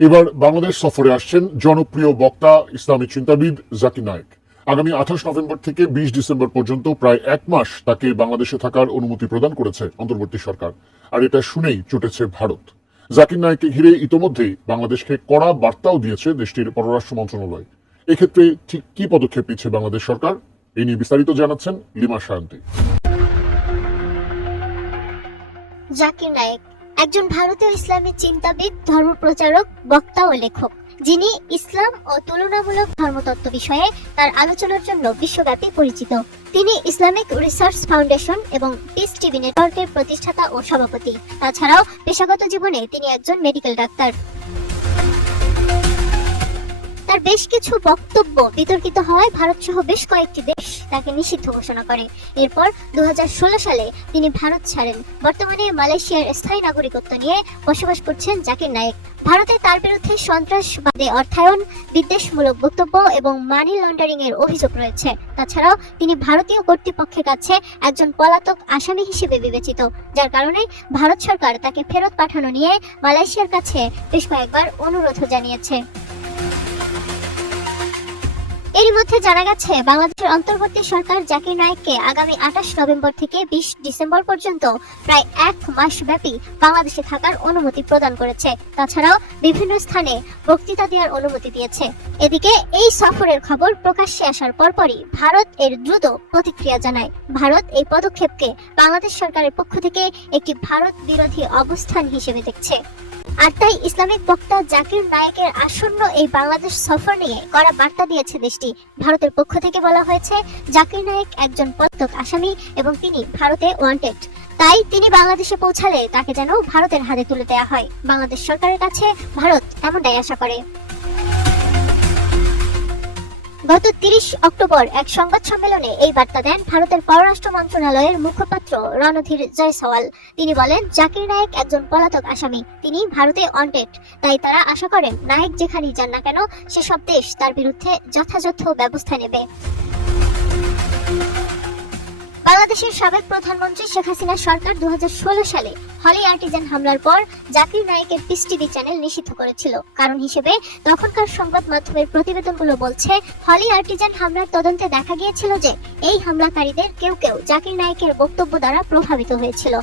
এবার বাংলাদেশ সফরে আসছেন জনপ্রিয় বক্তা ইসলামী চিন্তাবিদ জাকির নায়েক। আগামী 28 নভেম্বর থেকে 20 ডিসেম্বর পর্যন্ত প্রায় এক মাস তাকে বাংলাদেশে থাকার অনুমতি প্রদান করেছে অন্তর্বর্তী সরকার। আর এটা শুনেই চটেছে ভারত। জাকির নায়েককে ঘিরে ইতোমধ্যেই বাংলাদেশকে কড়া বার্তাও দিয়েছে দেশটির পররাষ্ট্র মন্ত্রণালয়। এক্ষেত্রে ঠিক কি পদক্ষেপ নিচ্ছে বাংলাদেশ সরকার, এই নিয়ে বিস্তারিত জানাচ্ছেন লিমা শায়ন্তী। জাকির নায়েক একজন ভারতীয় ইসলামী চিন্তাবিদ, ধর্মপ্রচারক, বক্তা ও লেখক, যিনি ইসলাম ও তুলনামূলক ধর্মতত্ত্ব বিষয়ে তার আলোচনার জন্য বিশ্বব্যাপী পরিচিত। তিনি ইসলামিক রিসার্চ ফাউন্ডেশন এবং পিস টিভি নেটওয়ার্কের প্রতিষ্ঠাতা ও সভাপতি। তাছাড়াও পেশাগত জীবনে তিনি একজন মেডিকেল ডাক্তার। তার বেশ কিছু বক্তব্য বিতর্কিত হওয়ায় ভারত সহ বেশ কয়েকটি দেশ তাকে নিষিদ্ধ ঘোষণা করে। এরপর 2016 সালে তিনি ভারত ছাড়েন। বর্তমানে মালয়েশিয়ার স্থায়ী নাগরিকত্ব নিয়ে বসবাস করছেন জাকির নায়েক। ভারতে তার বিরুদ্ধে সন্ত্রাসবাদে অর্থায়ন, বিদ্বেষমূলক বক্তব্য এবং মানি লন্ডারিং এর অভিযোগ রয়েছে। তাছাড়াও তিনি ভারতীয় কর্তৃপক্ষের কাছে একজন পলাতক আসামি হিসেবে বিবেচিত, যার কারণে ভারত সরকার তাকে ফেরত পাঠানো নিয়ে মালয়েশিয়ার কাছে বেশ কয়েকবার অনুরোধও জানিয়েছে। এরই মধ্যে জানা গেছে, বাংলাদেশের অন্তর্বর্তী সরকার জাকির নায়েককে আগামী 28 নভেম্বর থেকে 20 ডিসেম্বর পর্যন্ত প্রায় এক মাস ব্যাপী বাংলাদেশে থাকার অনুমতি প্রদান করেছে। তাছাড়াও বিভিন্ন স্থানে বক্তৃতা দেওয়ার অনুমতি দিয়েছে। এদিকে এই সফরের খবর প্রকাশ্যে আসার পরপরই ভারত এর দ্রুত প্রতিক্রিয়া জানায়। ভারত এই পদক্ষেপকে বাংলাদেশ সরকারের পক্ষ থেকে একটি ভারত বিরোধী অবস্থান হিসেবে দেখছে। আর তাই ইসলামিক বক্তা জাকির নায়েকের আসন্ন এই বাংলাদেশ সফর নিয়ে কড়া বার্তা দিয়েছে দেশটি। ভারতের পক্ষ থেকে বলা হয়েছে, জাকির নায়েক একজন পলাতক আসামি এবং তিনি ভারতে ওয়ান্টেড। তাই তিনি বাংলাদেশে পৌঁছালে তাকে যেন ভারতের হাতে তুলে দেওয়া হয়। বাংলাদেশ সরকারের কাছে ভারত এমনটাই আশা করে। গত 30 অক্টোবর এক সংবাদ সম্মেলনে এই বার্তা দেন ভারতের পররাষ্ট্র মন্ত্রণালয়ের মুখপাত্র রণধীর জয়সওয়াল। তিনি বলেন, জাকির নায়েক একজন পলাতক আসামি, তিনি ভারতে ওয়ান্টেড। তাই তারা আশা করেন নায়েক যেখানেই যান না কেন সেসব দেশ তার বিরুদ্ধে যথাযথ ব্যবস্থা নেবে। বাংলাদেশের সাবেক প্রধানমন্ত্রী শেখ হাসিনা সরকার 2016 সালে হলি আর্টিজান হামলার পর জাকির নায়েকের পিস টিভি চ্যানেল নিষিদ্ধ করেছিল। কারণ হিসেবে তখনকার সংবাদ মাধ্যমের প্রতিবেদনগুলো বলছে, হলি আর্টিজান হামলার তদন্তে দেখা গিয়েছিল যে এই হামলাকারীদের কেউ কেউ জাকির নায়েকের বক্তব্য দ্বারা প্রভাবিত হয়েছিল।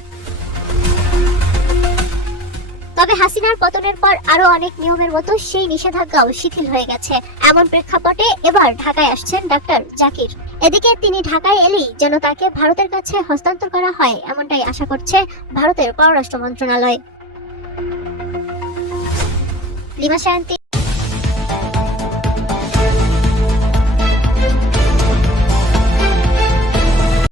তবে হাসিনার পতনের পর আরো অনেক নিয়মের মতো সেই নিষেধাজ্ঞাও শিথিল হয়ে গেছে। এমন প্রেক্ষাপটে এবার ঢাকায় আসছেন ডাক্তার জাকির। এদিকে তিনি ঢাকায় এলেই যেন তাকে ভারতের কাছে হস্তান্তর করা হয়, এমনটাই আশা করছে ভারতের পররাষ্ট্র মন্ত্রণালয়। লিমা শায়ন্তী।